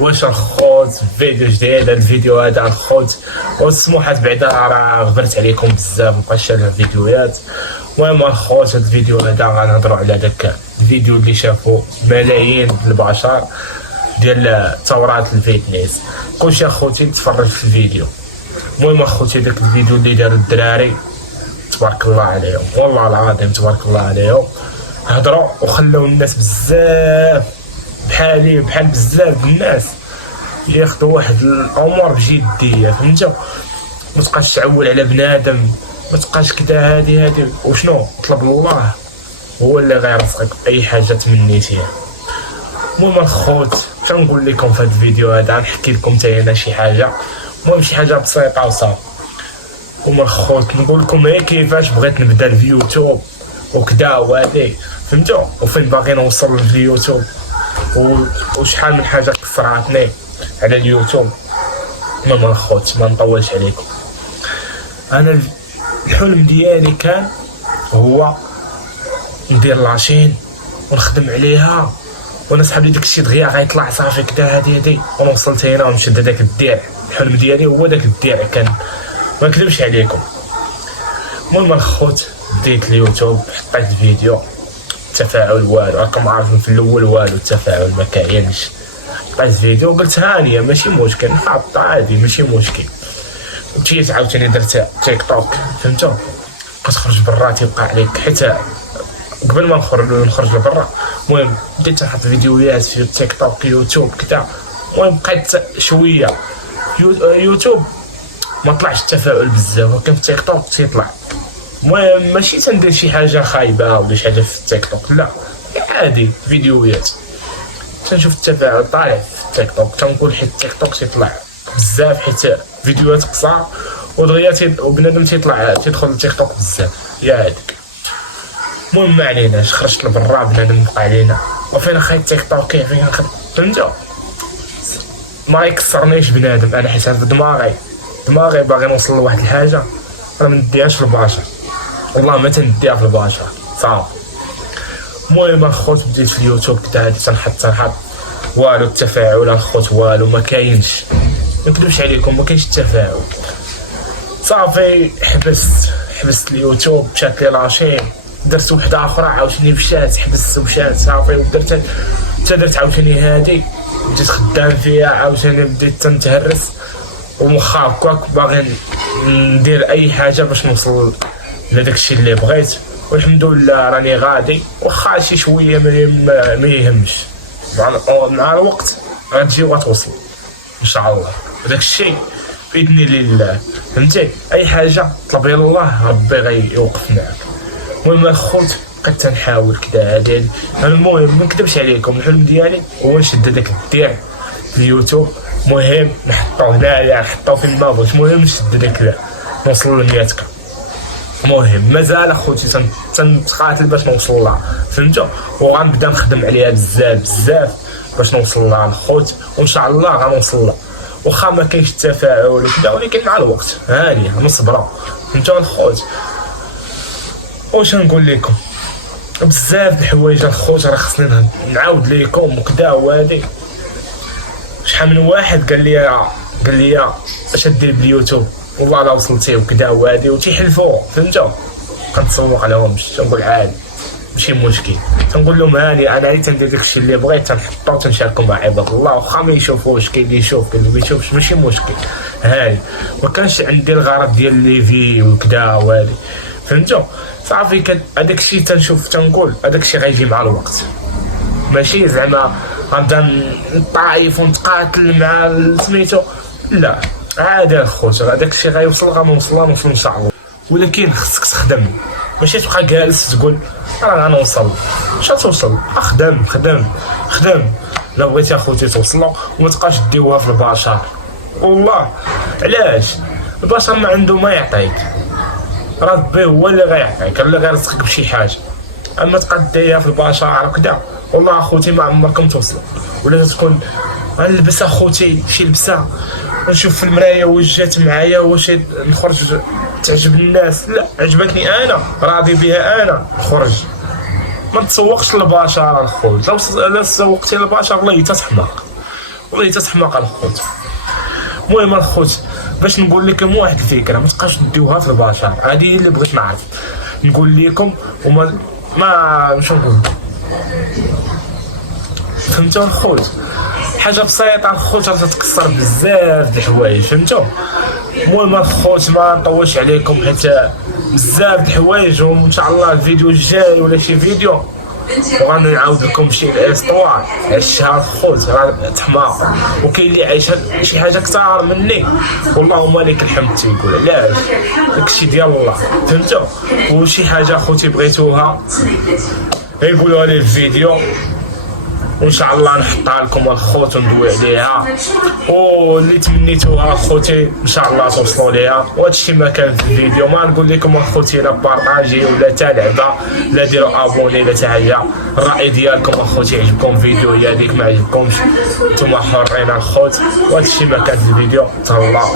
واش الخوت فيديو جديد. هذا الفيديو هذا الخوت والسموحات بعدا راه غبرت عليكم بزاف مبقاش شارع الفيديوهات. المهم الخوت هذا الفيديو هذا غنهضروا على داك الفيديو اللي شافوا ملايين البشر ديال الثورات الفيتنس. كلشي اخوتي تفرج في الفيديو. المهم اخوتي داك الفيديو اللي داروا الدراري تبارك الله عليهم، والله العظيم تبارك الله عليهم، هضروا وخلاو الناس بزاف بحالي بحال بزاف الناس ياخذوا واحد الامور بجديه. فهمتوا؟ ما تبقاش تعول على بنادم، ما تبقاش كدا هادي وشنو طلب الله هو اللي غيرزقك اي حاجه تمنيتيها. المهم الخوت تنقول لكم في هذا الفيديو هذا نحكي لكم حتى انا شي حاجه، المهم شي حاجه بسيطه وصافي. هما الخوت نقول لكم غير كيفاش بغيت نبدا اليوتيوب وكدا وهادي. فهمتوا؟ وفين باغي نوصل لليوتيوب وشحال من حاجه كسراتني على اليوتيوب. المهم الخوت ما نطولش عليكم، انا الحلم ديالي كان هو ندير لاشين ونخدم عليها وانا صحاب لي داكشي دغيا غيطلع صافي كدا هادي ونوصل حتى هنا ونشد هذاك الدرع. الحلم ديالي هو داك الدرع كان، ما نكذبش عليكم. المهم الخوت بديت اليوتيوب، حطيت فيديو، التفاعل والو، راكم عارفين في الاول والو التفاعل ما كاينش. حطيت فيديو قلت هانيه ماشي مشكل نحط عادي ماشي مشكل. مشيت عاوتاني درت تيك توك. فهمتوا؟ كتخرج برا تيوقع عليك حيت قبل ما نخرج لبرا. المهم بديت نحط فيديوهات في تيك توك يوتيوب كدا. المهم بقيت شويه يوتيوب ما طلعش التفاعل بزاف، ولكن في تيك توك تيطلع. المهم ماشي تندير شي حاجه خايبه ولا شي حاجه في التيك توك، لا عادي فيديوهات تنشوف التفاعل طالع في التيك توك. تنقول حيت التيك توك تيطلع بزاف حيت فيديوهات قصار ودغيا وبنادم تيدخل التيك توك بزاف يا هاديك. المهم ما عليناش، خرجت لبرا بنادم بقى علينا وفين اخاي التيك توك فين فهمتوا؟ ما يكسرنيش بنادم انا حيت هذا دماغي باغي نوصل لواحد الحاجه انا ما نديهاش في البشر، والله ما تنديها في البشر صافي. المهم الخوت بديت في اليوتيوب كدا هادي تنحط والو التفاعل الخوت والو ما كاينش، ما نكذبش عليكم ما كاينش التفاعل صافي. حبست اليوتيوب، مشات لي لاشين، درت وحده اخرى عاوتاني مشات حبست ومشات صافي. ودرت درت عاوتاني هادي بديت خدام فيها عاوتاني بديت تنتهرس ومخا هكاك باغي ندير اي حاجه باش نوصل لهداك الشيء اللي بغيت. والحمد لله راني غادي واخا شي شويه ما يهمش، مع الوقت غتجي وغتوصل ان شاء الله هذاك الشيء باذن الله. فهمتي؟ اي حاجه طلبي الله ربي غيوقف معك. المهم الخوت بقيت تنحاول كدا هادي. المهم ما نكذبش عليكم الحلم ديالي هو نشد هذاك الدرع في اليوتيوب. مهم نحطو هنايا نحطو فين ما بغيت، المهم نشد داك نوصل ل 100k. المهم مازال اخوتي تنقاتل باش نوصل لها. فهمتوا؟ وغنبدا نخدم عليها بزاف باش نوصل لها الخوت، وان شاء الله غنوصل لها واخا ما كاينش التفاعل وكذا، ولكن مع الوقت هانيه نصبروا. فهمتوا الخوت؟ واش نقول لكم بزاف الحوايج الخوت راه خصني نعاود لكم وكذا وهادي. شحال من واحد قال لي اش دير باليوتيوب والله لا وصلتي وكذا وهادي وتيحلفوا. فهمتوا؟ كنتسوق عليهمش تنقول عادي ماشي مشكل، تنقول لهم هاني انا عرفت ندير داكشي اللي بغيت تنحطو تنشاركو مع عباد الله واخا ما يشوفوش، كاين اللي يشوف كاين اللي ما يشوفش ماشي مشكل هاني. ما كانش عندي الغرض ديال ليفي وكذا وهادي. فهمتوا؟ صافي هذاك الشيء تنشوف تنقول هذاك الشيء غيجي مع الوقت، ماشي زعما غنبدا نطايف ونتقاتل مع سميتو، لا عادي الخوت هذاك الشيء غيوصل غنوصل ان شاء الله. ولكن خصك تخدم، ماشي تبقى جالس تقول راه غنوصل. اش توصل؟ خدم لا بغيتي اخوتي توصلوا وما تبقاش ديوها في البشر. والله علاش البشر ما عنده ما يعطيك، ربي هو اللي غيعطيك اللي غيرزقك بشي حاجه. اما تبقى ديها في البشر وكذا والله اخوتي ما عمركم توصلوا. ولا تكون غنلبس اخوتي شي لبسه ونشوف في المرايه واش جات معايا واش نخرج تعجب الناس، لا عجبتني انا راضي بها انا نخرج. ما تسوقش للبشر الخوت، لو تسوقتي للبشر الله تتحمق. والله تتحماق الخوت. المهم الخوت باش نقول لكم واحد الفكره ما تبقاش ديوها في البشر، هذه اللي بغيت نعرف نقول لكم وما مش نقول فهمتوا الخوت. حاجه بسيطه الخوت راه تتكسر بزاف د الحوايج فهمتوا. المهم الخوت ما نطولش عليكم حيت بزاف د الحوايج، وان شاء الله الفيديو الجاي ولا شي فيديو وغادي نعاود لكم شي الاستوار على الشهر خوت راه تحماق، وكاين اللي عايش شي حاجه كثار مني واللهم لك الحمد تيقول علاش داكشي ديال الله فهمتوا. وشي حاجه خوتي بغيتوها يقولوها لي في الفيديو وان شاء الله نحطها لكم الخوت وندوي عليها، واللي تمنيتوها خوتي ان شاء الله توصلوا ليها. وهادشي ما كان في الفيديو، ما نقول لكم اخوتي لا بارطاجي ولا تا لعبه لا ديروا ابوني لا تا حاجه. الراي ديالكم اخوتي يعجبكم فيديو هذيك ما عجبكمش نتوما حرين الخوت. وهادشي ما كان في الفيديو. تهلاو.